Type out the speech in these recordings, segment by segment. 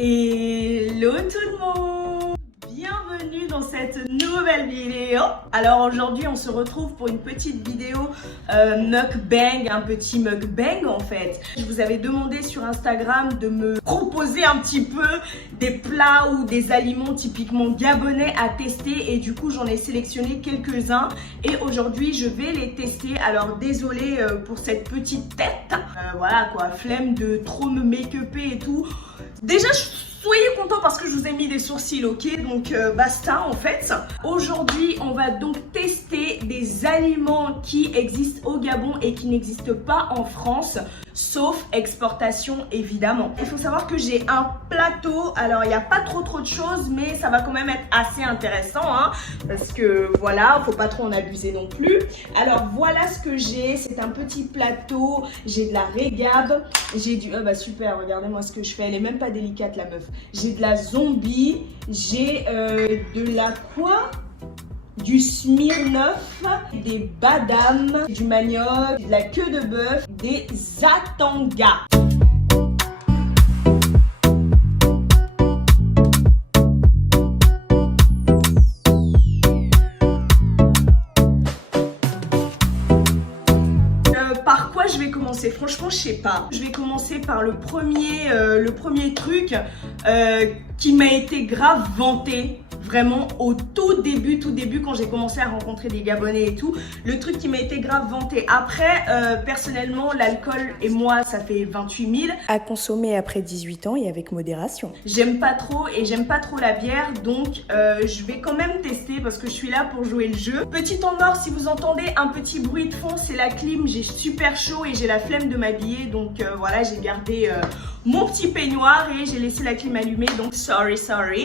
Hello tout le monde, bienvenue dans cette nouvelle vidéo. Alors aujourd'hui on se retrouve pour une petite vidéo mukbang, un petit mukbang en fait. Je vous avais demandé sur Instagram de me proposer un petit peu des plats ou des aliments typiquement gabonais à tester et du coup j'en ai sélectionné quelques-uns et aujourd'hui je vais les tester. Alors désolé pour cette petite tête, voilà quoi, flemme de trop me make-upper et tout. Déjà, soyez contents parce que je vous ai mis des sourcils, ok? Donc basta en fait. Aujourd'hui, on va donc tester des aliments qui existent au Gabon et qui n'existent pas en France, sauf exportation évidemment. Il faut savoir que j'ai un plateau, alors il n'y a pas trop de choses, mais ça va quand même être assez intéressant, hein, parce que voilà, faut pas trop en abuser non plus. Alors voilà ce que j'ai, c'est un petit plateau, j'ai de la régabe, j'ai du... Ah bah super, regardez-moi ce que je fais, elle est même pas délicate la meuf. J'ai de la zombie, j'ai de la quoi? Du Smirnoff, des badam, du manioc, de la queue de bœuf, des atangas. Par quoi je vais commencer? Franchement, je sais pas. Je vais commencer par le premier truc qui m'a été grave vanté. Vraiment au tout début quand j'ai commencé à rencontrer des Gabonais et tout, le truc qui m'a été grave vanté. Après, personnellement, l'alcool et moi, ça fait 28 000. À consommer après 18 ans et avec modération. J'aime pas trop et j'aime pas trop la bière, donc je vais quand même tester parce que je suis là pour jouer le jeu. Petit temps mort, si vous entendez un petit bruit de fond, c'est la clim. J'ai super chaud et j'ai la flemme de m'habiller, donc voilà, j'ai gardé mon petit peignoir et j'ai laissé la clim allumée, donc sorry.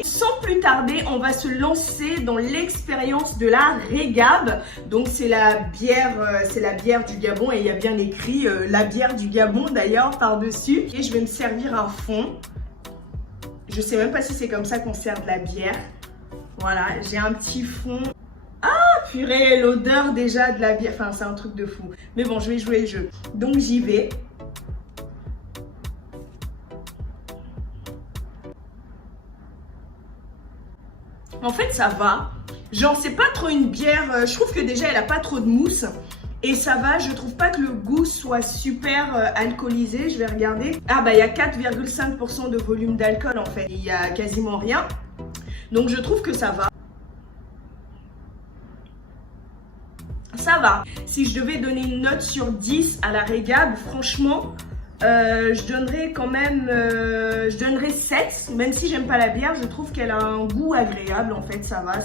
Sans plus tarder, on va se lancer dans l'expérience de la régabe. Donc c'est la bière du Gabon et il y a bien écrit la bière du Gabon d'ailleurs par-dessus. Et je vais me servir un fond. Je sais même pas si c'est comme ça qu'on sert de la bière. Voilà, j'ai un petit fond. Ah purée, l'odeur déjà de la bière, enfin c'est un truc de fou. Mais bon, je vais jouer le jeu. Donc j'y vais. En fait, ça va. Genre, c'est pas trop une bière. Je trouve que déjà, elle a pas trop de mousse. Et ça va, je trouve pas que le goût soit super alcoolisé. Je vais regarder. Ah bah, il y a 4,5% de volume d'alcool en fait. Il y a quasiment rien. Donc, je trouve que ça va. Ça va. Si je devais donner une note sur 10 à la régabe, franchement... je donnerais quand même, je donnerais 7, même si j'aime pas la bière, je trouve qu'elle a un goût agréable en fait, ça va,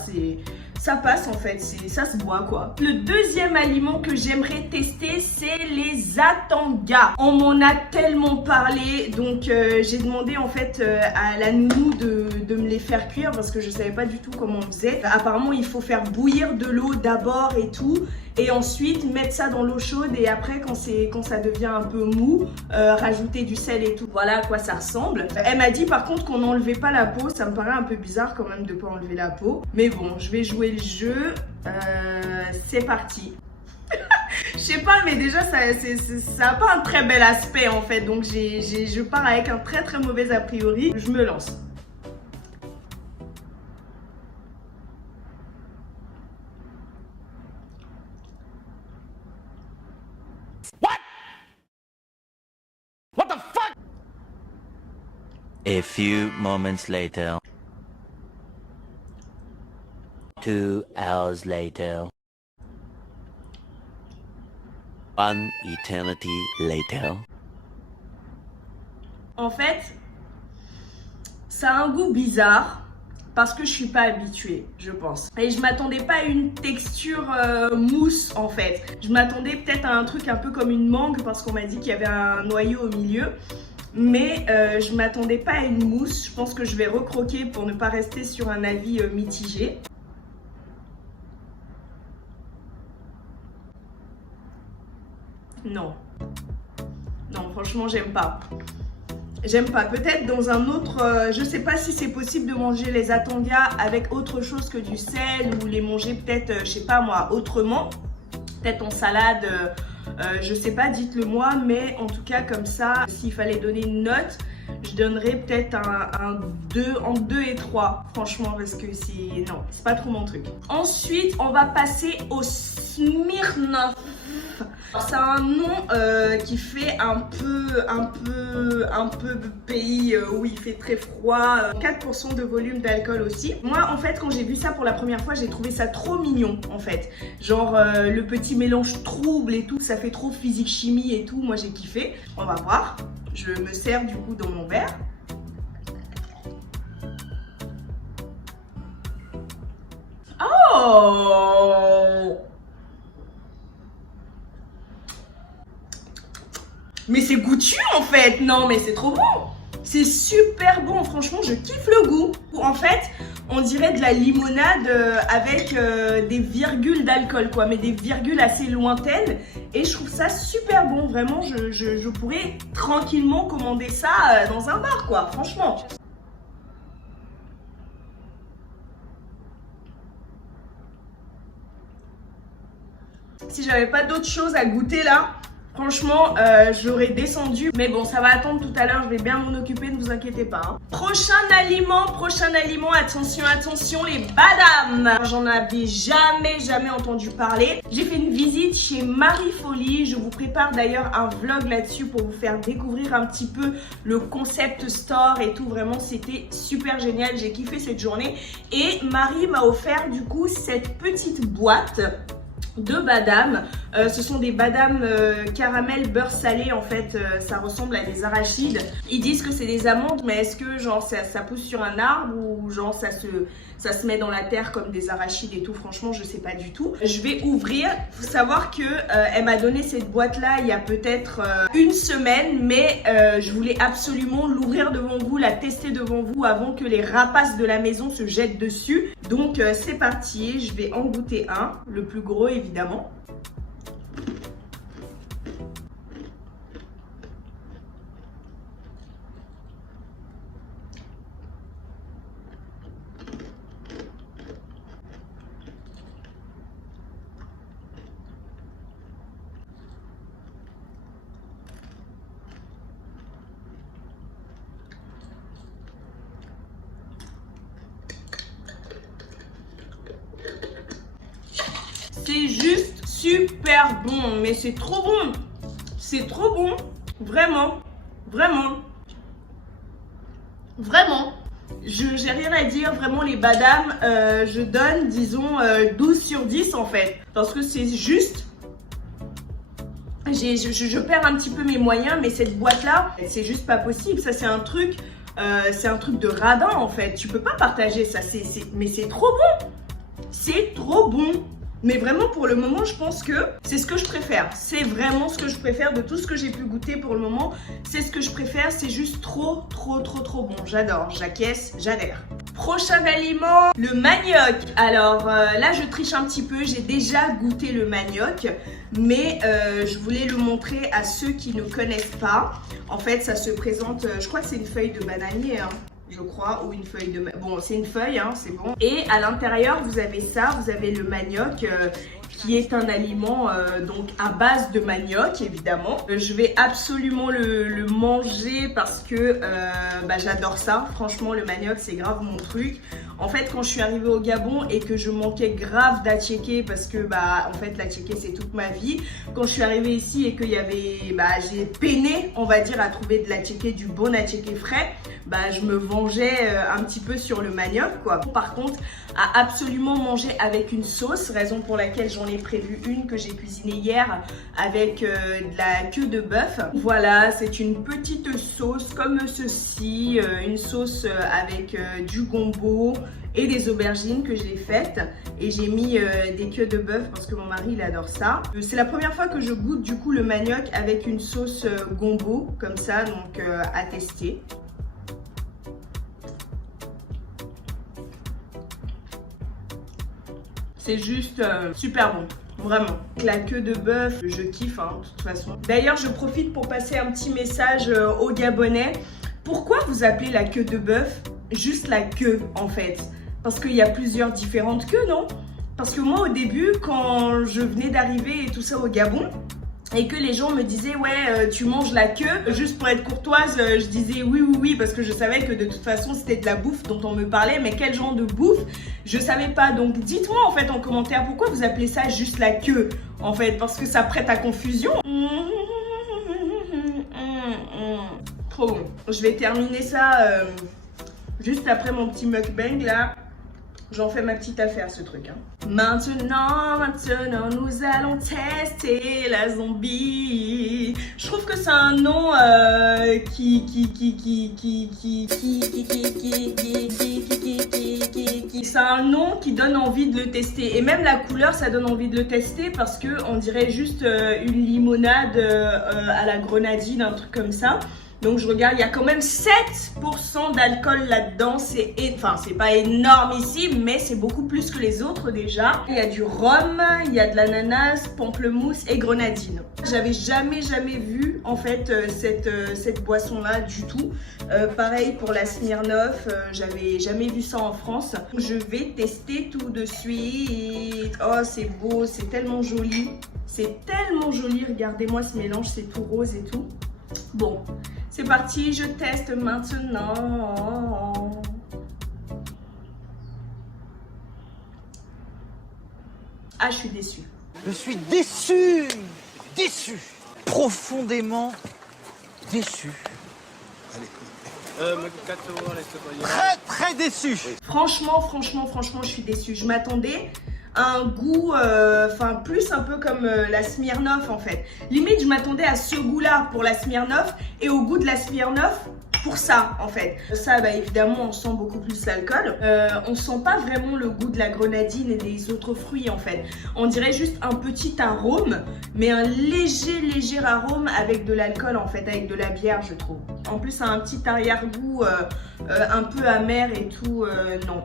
ça passe en fait, ça se boit quoi. Le deuxième aliment que j'aimerais tester, c'est les atangas. On m'en a tellement parlé, donc j'ai demandé en fait à la nounou de me les faire cuire parce que je savais pas du tout comment on faisait. Apparemment il faut faire bouillir de l'eau d'abord et tout, et ensuite mettre ça dans l'eau chaude et après quand ça devient un peu mou, rajouter du sel et tout. Voilà à quoi ça ressemble. Elle m'a dit par contre qu'on n'enlevait pas la peau, ça me paraît un peu bizarre quand même de pas enlever la peau. Mais bon, je vais jouer le jeu. C'est parti. Je sais pas, mais déjà ça a pas un très bel aspect en fait, donc je pars avec un très mauvais a priori. Je me lance. A few moments later. 2 hours later. 1 eternity later. En fait, ça a un goût bizarre parce que je suis pas habituée, je pense. Et je m'attendais pas à une texture mousse en fait. Je m'attendais peut-être à un truc un peu comme une mangue parce qu'on m'a dit qu'il y avait un noyau au milieu. Mais je m'attendais pas à une mousse. Je pense que je vais recroquer pour ne pas rester sur un avis mitigé. Non. Non, franchement, j'aime pas. J'aime pas. Peut-être dans un autre... je sais pas si c'est possible de manger les atangas avec autre chose que du sel ou les manger peut-être, je sais pas moi, autrement. Peut-être en salade... je sais pas, dites-le moi, mais en tout cas comme ça, s'il fallait donner une note, je donnerais peut-être un 2, entre 2 et 3, franchement, parce que c'est pas trop mon truc. Ensuite, on va passer au Smirnoff. C'est un nom qui fait un peu pays où il fait très froid, 4% de volume d'alcool aussi. Moi en fait quand j'ai vu ça pour la première fois, j'ai trouvé ça trop mignon en fait. Genre le petit mélange trouble et tout, ça fait trop physique chimie et tout, moi j'ai kiffé. On va voir, je me sers du coup dans mon verre. Oh! Mais c'est goûtu en fait, non mais c'est trop bon. C'est super bon, franchement je kiffe le goût. En fait, on dirait de la limonade avec des virgules d'alcool quoi, mais des virgules assez lointaines. Et je trouve ça super bon, vraiment je pourrais tranquillement commander ça dans un bar quoi, franchement. Si j'avais pas d'autres choses à goûter là, franchement, j'aurais descendu. Mais bon, ça va attendre tout à l'heure. Je vais bien m'en occuper, ne vous inquiétez pas. Hein. Prochain aliment. Attention, attention, les Badam. J'en avais jamais entendu parler. J'ai fait une visite chez Marie Folie. Je vous prépare d'ailleurs un vlog là-dessus pour vous faire découvrir un petit peu le concept store et tout. Vraiment, c'était super génial. J'ai kiffé cette journée. Et Marie m'a offert du coup cette petite boîte de Badam. Ce sont des Badam caramel beurre salé en fait, ça ressemble à des arachides. Ils disent que c'est des amandes, mais est-ce que genre ça pousse sur un arbre ou genre ça se met dans la terre comme des arachides et tout, franchement je sais pas du tout. Je vais ouvrir. Faut savoir que elle m'a donné cette boîte là il y a peut-être une semaine, mais je voulais absolument l'ouvrir devant vous, la tester devant vous avant que les rapaces de la maison se jettent dessus. Donc c'est parti, je vais en goûter un, le plus gros évidemment. C'est juste super bon, mais c'est trop bon. C'est trop bon, vraiment. J'ai rien à dire, vraiment les Badam, je donne disons 12 sur 10 en fait. Parce que c'est juste, je perds un petit peu mes moyens, mais cette boîte là, c'est juste pas possible. Ça c'est un truc de radin en fait. Tu peux pas partager ça, mais c'est trop bon. C'est trop bon. Mais vraiment pour le moment je pense que c'est ce que je préfère. C'est vraiment ce que je préfère de tout ce que j'ai pu goûter pour le moment. C'est ce que je préfère, c'est juste trop bon. J'adore, j'acquiesce, j'adhère. Prochain aliment, le manioc. Alors là je triche un petit peu, j'ai déjà goûté le manioc. Mais je voulais le montrer à ceux qui ne connaissent pas. En fait ça se présente, je crois que c'est une feuille de bananier hein. Je crois, ou une feuille de... Bon, c'est une feuille, hein, c'est bon. Et à l'intérieur, vous avez ça, vous avez le manioc, qui est un aliment donc à base de manioc, évidemment. Je vais absolument le manger parce que j'adore ça. Franchement, le manioc, c'est grave mon truc. En fait, quand je suis arrivée au Gabon et que je manquais grave d'attiéké parce que, en fait, l'attiéké, c'est toute ma vie. Quand je suis arrivée ici et qu'il y avait... j'ai peiné, on va dire, à trouver de l'attiéké, du bon attiéké frais, je me vengeais un petit peu sur le manioc, quoi. Par contre, à absolument manger avec une sauce, raison pour laquelle j'en ai prévu une que j'ai cuisinée hier avec de la queue de bœuf. Voilà, c'est une petite sauce comme ceci, une sauce avec du gombo et des aubergines que j'ai faites, et j'ai mis des queues de bœuf parce que mon mari il adore ça. C'est la première fois que je goûte du coup le manioc avec une sauce gombo comme ça, donc à tester. C'est juste super bon, vraiment. La queue de bœuf, je kiffe hein, de toute façon. D'ailleurs, je profite pour passer un petit message aux Gabonais. Pourquoi vous appelez la queue de bœuf juste la queue en fait? Parce qu'il y a plusieurs différentes queues, non? Parce que moi au début, quand je venais d'arriver et tout ça au Gabon, et que les gens me disaient ouais tu manges la queue, juste pour être courtoise je disais oui parce que je savais que de toute façon c'était de la bouffe dont on me parlait, mais quel genre de bouffe je savais pas. Donc dites-moi en fait en commentaire pourquoi vous appelez ça juste la queue en fait, parce que ça prête à confusion. Trop bon. Je vais terminer ça juste après mon petit mukbang là. J'en fais ma petite affaire ce truc. Maintenant, nous allons tester la zombie. Je trouve que c'est un nom c'est un nom qui donne envie de le tester. Et même la couleur, ça donne envie de le tester parce que on dirait juste une limonade à la grenadine, un truc comme ça. Donc je regarde, il y a quand même 7% d'alcool là-dedans. C'est pas énorme ici, mais c'est beaucoup plus que les autres déjà. Il y a du rhum, il y a de l'ananas, pamplemousse et grenadine. J'avais jamais vu en fait cette boisson-là du tout. Pareil pour la Smirnoff, j'avais jamais vu ça en France. Je vais tester tout de suite. Oh c'est beau, c'est tellement joli. C'est tellement joli, regardez-moi ce mélange, c'est tout rose et tout. Bon, c'est parti, je teste maintenant. Ah, je suis déçue. Je suis déçu, profondément déçu. Très déçu. Franchement, je suis déçue. Je m'attendais à un goût, plus un peu comme la Smirnoff en fait. Limite, je m'attendais à ce goût-là pour la Smirnoff et au goût de la Smirnoff pour ça en fait. Ça, bah, évidemment, on sent beaucoup plus l'alcool. On sent pas vraiment le goût de la grenadine et des autres fruits en fait. On dirait juste un petit arôme, mais un léger arôme avec de l'alcool en fait, avec de la bière je trouve. En plus, ça a un petit arrière-goût un peu amer et tout. Non.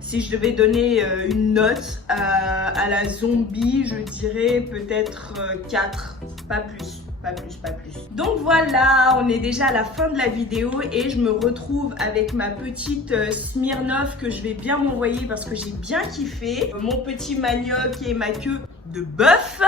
Si je devais donner une note à la zombie, je dirais peut-être 4, pas plus. Donc voilà, on est déjà à la fin de la vidéo et je me retrouve avec ma petite Smirnoff que je vais bien m'envoyer parce que j'ai bien kiffé. Mon petit manioc et ma queue de bœuf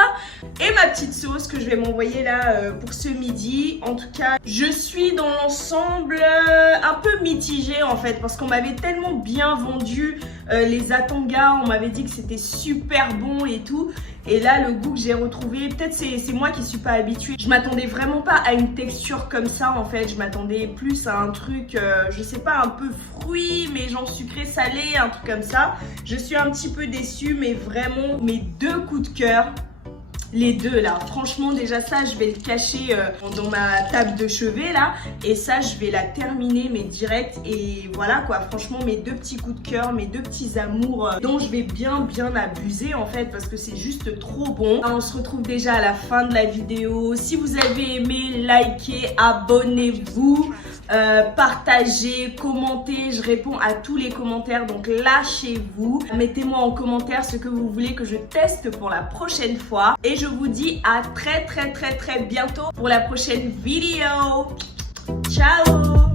et ma petite sauce que je vais m'envoyer là pour ce midi. En tout cas, je suis dans l'ensemble un peu mitigée en fait parce qu'on m'avait tellement bien vendu les Atanga, on m'avait dit que c'était super bon et tout. Et là, le goût que j'ai retrouvé, peut-être c'est moi qui suis pas habituée. Je m'attendais vraiment pas à une texture comme ça en fait. Je m'attendais plus à un truc, je sais pas, un peu fruit, mais genre sucré salé, un truc comme ça. Je suis un petit peu déçue, mais vraiment mes 2 coups de cœur. Les 2 là, franchement déjà ça je vais le cacher dans ma table de chevet là. Et ça je vais la terminer mais direct. Et voilà quoi, franchement mes 2 petits coups de cœur, mes 2 petits amours dont je vais bien abuser en fait parce que c'est juste trop bon. On se retrouve déjà à la fin de la vidéo. Si vous avez aimé, likez, abonnez-vous, partagez, commentez. Je réponds à tous les commentaires donc lâchez-vous. Mettez-moi en commentaire ce que vous voulez que je teste pour la prochaine fois. Et je vous dis à très bientôt pour la prochaine vidéo. Ciao!